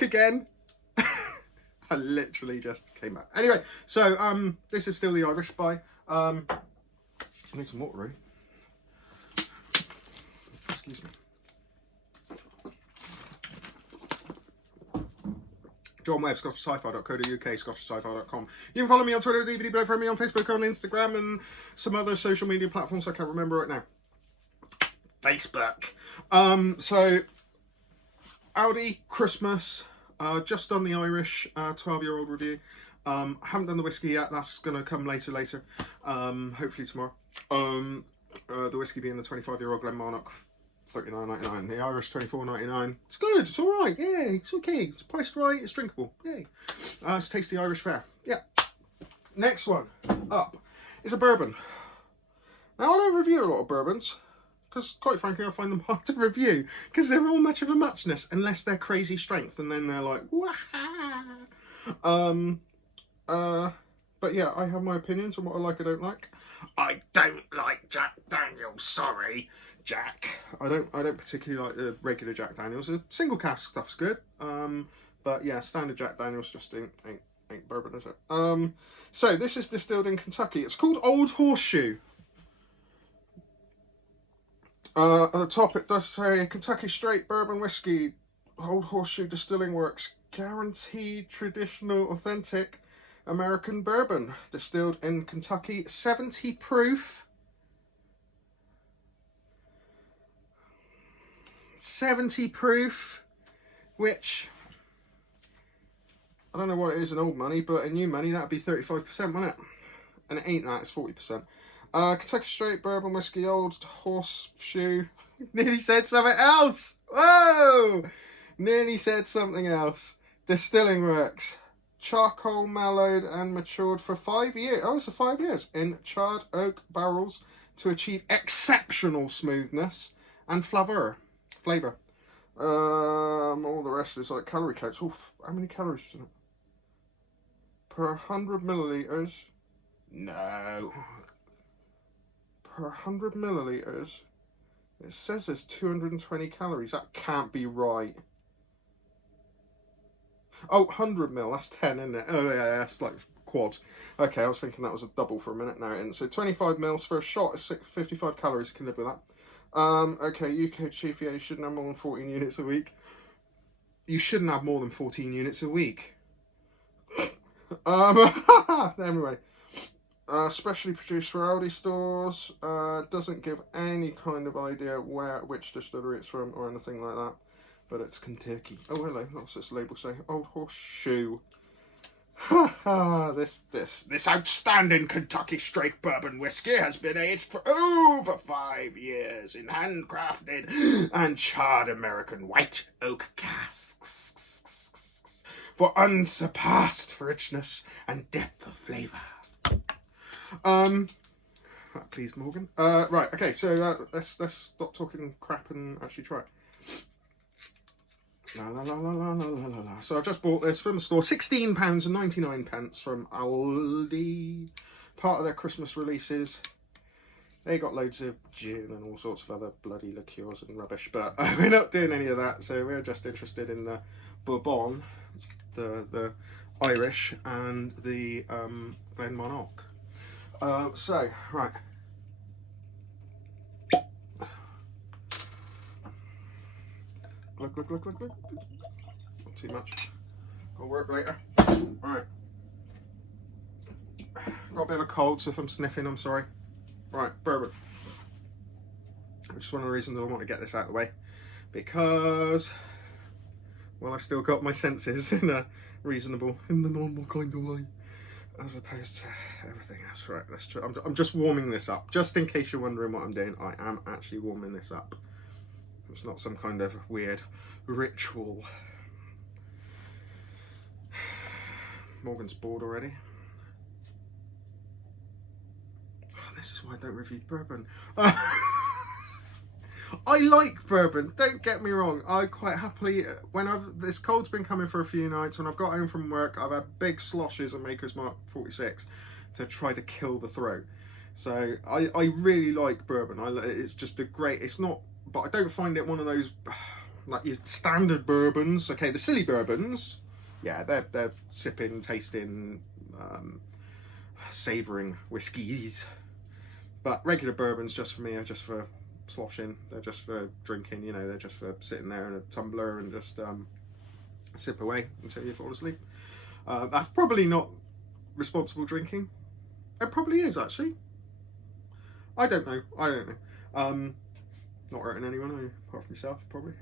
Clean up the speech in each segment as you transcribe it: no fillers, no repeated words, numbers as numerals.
back again. I literally just came back. Anyway, so this is still the Irish by. I need some water, really. Excuse me. John Webb, scotchsci-fi.co.uk, scotchsci-fi.com. You can follow me on Twitter, DVD below, friend me on Facebook, on Instagram, and some other social media platforms I can't remember right now. Facebook. So, Aldi, Christmas, just done the Irish 12-year-old review. Haven't done the whiskey yet, that's going to come later, hopefully tomorrow. The whiskey being the 25-year-old Glenmarnock, $39.99. The Irish, $24.99. It's good, it's alright, yeah, it's okay. It's priced right, it's drinkable, yay. It's tasty Irish fare, yeah. Next one up is a bourbon. Now, I don't review a lot of bourbons, because quite frankly I find them hard to review, because they're all much of a muchness, unless they're crazy strength, and then they're like, wah. But yeah, I have my opinions on what I like and don't like. I don't like Jack Daniels, sorry, Jack. I don't particularly like the regular Jack Daniels. The single cask stuff's good. But yeah, standard Jack Daniels just ain't bourbon, is it? So this is distilled in Kentucky. It's called Old HorseShoe. At the top it does say Kentucky straight bourbon whiskey, Old HorseShoe Distilling Works, guaranteed traditional authentic American bourbon, distilled in Kentucky, 70 proof. 70 proof, which I don't know what it is in old money, but in new money that'd be 35%, wouldn't it? And it ain't that, it's 40%. Kentucky straight bourbon whiskey, Old HorseShoe. Nearly said something else. Whoa! Nearly said something else. Distilling Works. Charcoal mellowed and matured for 5 years. Oh, it's for 5 years. In charred oak barrels to achieve exceptional smoothness and flavour. All the rest is like calorie counts. Oof, how many calories is in it? Per 100 millilitres. No. Per 100 millilitres. It says there's 220 calories. That can't be right. Oh, 100 mil, that's 10, isn't it? Oh yeah, that's like quad. Okay, I was thinking that was a double for a minute, now it isn't. So 25 mils for a shot is 55 calories, you can live with that. Okay, UK chief, yeah, you shouldn't have more than 14 units a week. You shouldn't have more than 14 units a week. Anyway. Specially produced for Aldi stores. Doesn't give any kind of idea which distillery it's from or anything like that. But it's Kentucky. Oh, hello. What's this label say? Old HorseShoe. Ha ha! This outstanding Kentucky straight bourbon whiskey has been aged for over 5 years in handcrafted and charred American white oak casks for unsurpassed richness and depth of flavour. That pleased Morgan. Right. Okay. So let's stop talking crap and actually try it. So I've just bought this from the store, £16.99 from Aldi. Part of their Christmas releases. They got loads of gin and all sorts of other bloody liqueurs and rubbish, but we're not doing any of that. So we're just interested in the Bourbon, the Irish, and the Glenmarnock. So right. Look. Not too much. I'll work later. Right. Got a bit of a cold, so if I'm sniffing, I'm sorry. Right, bourbon. Which is one of the reasons I want to get this out of the way. Because, well, I still got my senses in a reasonable, in the normal kind of way. As opposed to everything else. Right, let's try. I'm just warming this up. Just in case you're wondering what I'm doing, I am actually warming this up. It's not some kind of weird ritual. Morgan's bored already. Oh, this is why I don't review bourbon. I like bourbon, don't get me wrong. I quite happily, this cold's been coming for a few nights, when I've got home from work, I've had big sloshes of Maker's Mark 46 to try to kill the throat. So I really like bourbon. It's just a great, it's not, but I don't find it one of those, like your standard bourbons. Okay, the silly bourbons, yeah, they're sipping, tasting, savouring whiskies. But regular bourbons, just for me, are just for sloshing. They're just for drinking. You know, they're just for sitting there in a tumbler and just sip away until you fall asleep. That's probably not responsible drinking. It probably is, actually. I don't know. Not hurting anyone, are you? Apart from yourself, probably.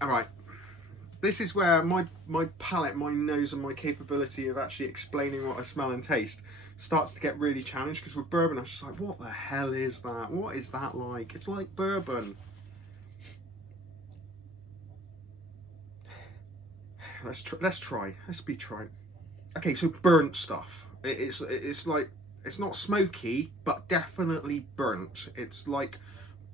Alright. This is where my palate, my nose, and my capability of actually explaining what I smell and taste starts to get really challenged, because with bourbon, I'm just like, what the hell is that? What is that like? It's like bourbon. Let's try. Let's be trying. Okay, so burnt stuff. It's like, it's not smoky, but definitely burnt. It's like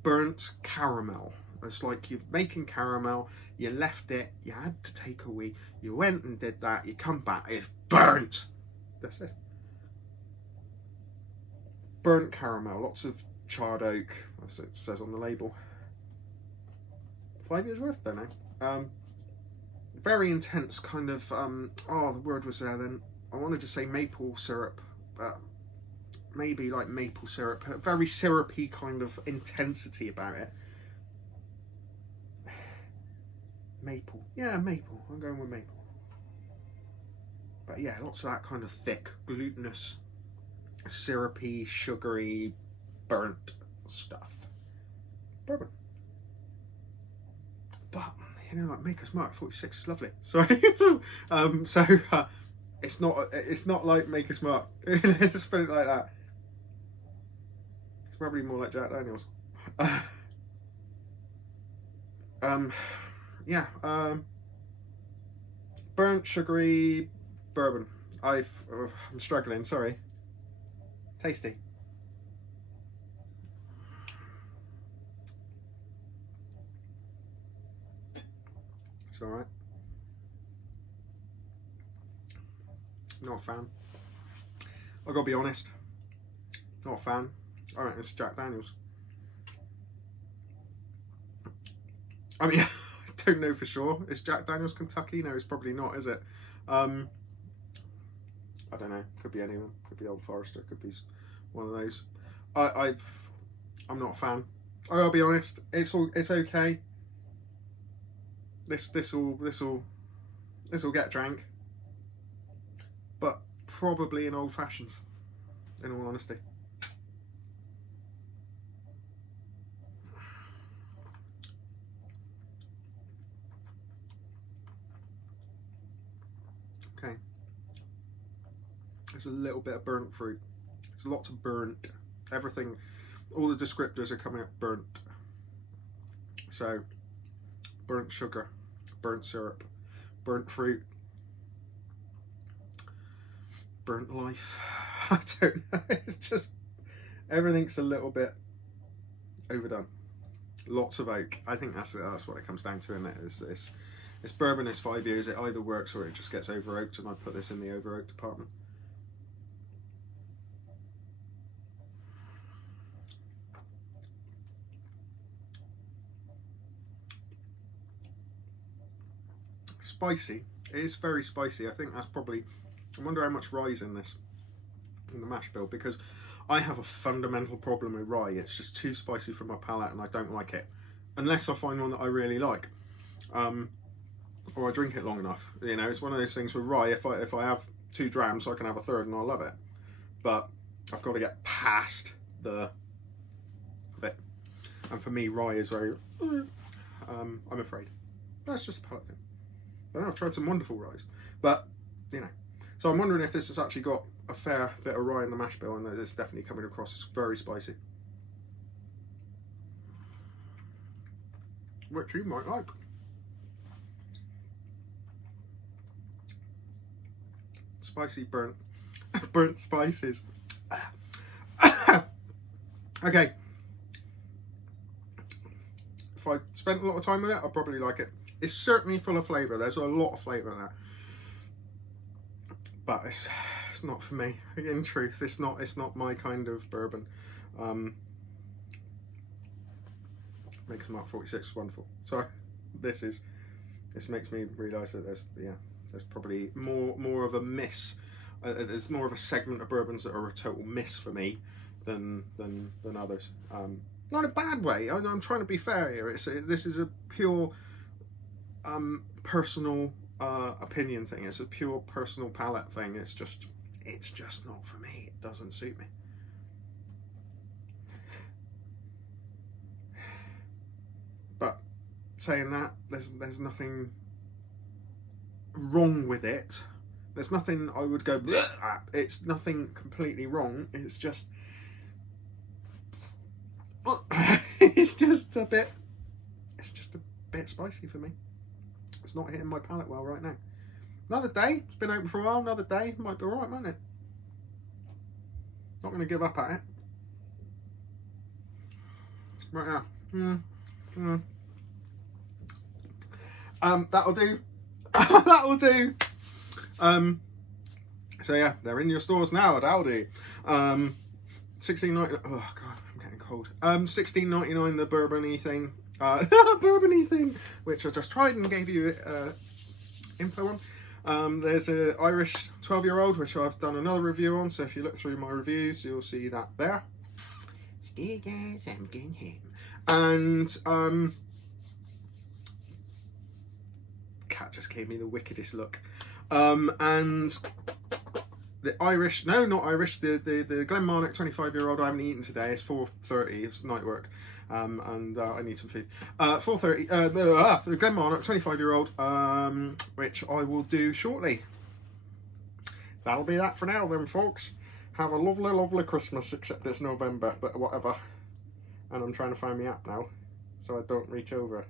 burnt caramel. It's like you're making caramel, you left it, you had to take a wee, you went and did that, you come back, it's burnt. That's it. Burnt caramel, lots of charred oak, as it says on the label. 5 years worth, don't know. Very intense kind of, the word was there then. I wanted to say maple syrup, but maybe like maple syrup. A very syrupy kind of intensity about it. Maple. Yeah, maple. I'm going with maple. But yeah, lots of that kind of thick, glutinous, syrupy, sugary, burnt stuff. Bourbon. But, you know, like Maker's Mark 46 is lovely. Sorry. It's not like Maker's Mark. Let's put it like that. It's probably more like Jack Daniels. Burnt sugary bourbon. I'm struggling, sorry. Tasty. It's alright. Not a fan. I gotta be honest. Not a fan. I reckon it's Jack Daniels. I mean, I don't know for sure. Is Jack Daniels Kentucky? No, it's probably not, is it? I don't know. Could be anyone. Could be Old Forester. Could be one of those. I'm not a fan. I'll be honest. It's okay. This'll get drank, but probably in old fashions. In all honesty. Okay. There's a little bit of burnt fruit. There's lots of burnt. Everything, all the descriptors are coming up burnt. So, burnt sugar, burnt syrup, burnt fruit, burnt life. I don't know. It's just, everything's a little bit overdone. Lots of oak. I think that's what it comes down to, isn't it? It's bourbon is 5 years. It either works or it just gets over oaked, and I put this in the over oaked department. Spicy. It is very spicy. I think that's probably, I wonder how much rye is in this, in the mash bill, because I have a fundamental problem with rye. It's just too spicy for my palate, and I don't like it unless I find one that I really like, or I drink it long enough. You know, it's one of those things with rye. If I have 2 drams, I can have a third and I'll love it, but I've got to get past the bit. And for me, rye is very I'm afraid that's just a palate thing. But I've tried some wonderful ryes, but you know. So I'm wondering if this has actually got a fair bit of rye in the mash bill, and it's definitely coming across. It's very spicy, which you might like. Spicy burnt spices. Okay. If I spent a lot of time with it, I'd probably like it. It's certainly full of flavour. There's a lot of flavour in there, but it's not for me. In truth, it's not my kind of bourbon. Makes Mark 46 wonderful. So this makes me realise that there's probably more of a miss. There's more of a segment of bourbons that are a total miss for me than others. Not in a bad way. I'm trying to be fair here. This is a pure personal opinion thing. It's a pure personal palate thing. It's just not for me. It doesn't suit me. But saying that, there's nothing wrong with it. There's nothing I would go bleh at. It's nothing completely wrong. It's just it's just a bit spicy for me. It's not hitting my palate well right now. Another day. It's been open for a while. Another day might be alright, mightn't it? Not going to give up at it. Right now. That'll do. That'll do. So yeah, they're in your stores now at Aldi. $16.99. Oh god, I'm getting cold. $16.99 the bourbon-y thing. Bourbon-y thing, which I just tried and gave you info on. There's an Irish 12-year-old, which I've done another review on. So if you look through my reviews, you'll see that there. And cat just gave me the wickedest look. And the Irish, no, not Irish, the Glenmarnock 25-year-old I haven't eaten today. It's 4:30, it's night work, and I need some food. 4:30, the Glenmarnock 25-year-old, which I will do shortly. That'll be that for now then, folks. Have a lovely, lovely Christmas, except it's November, but whatever. And I'm trying to find my app now, so I don't reach over.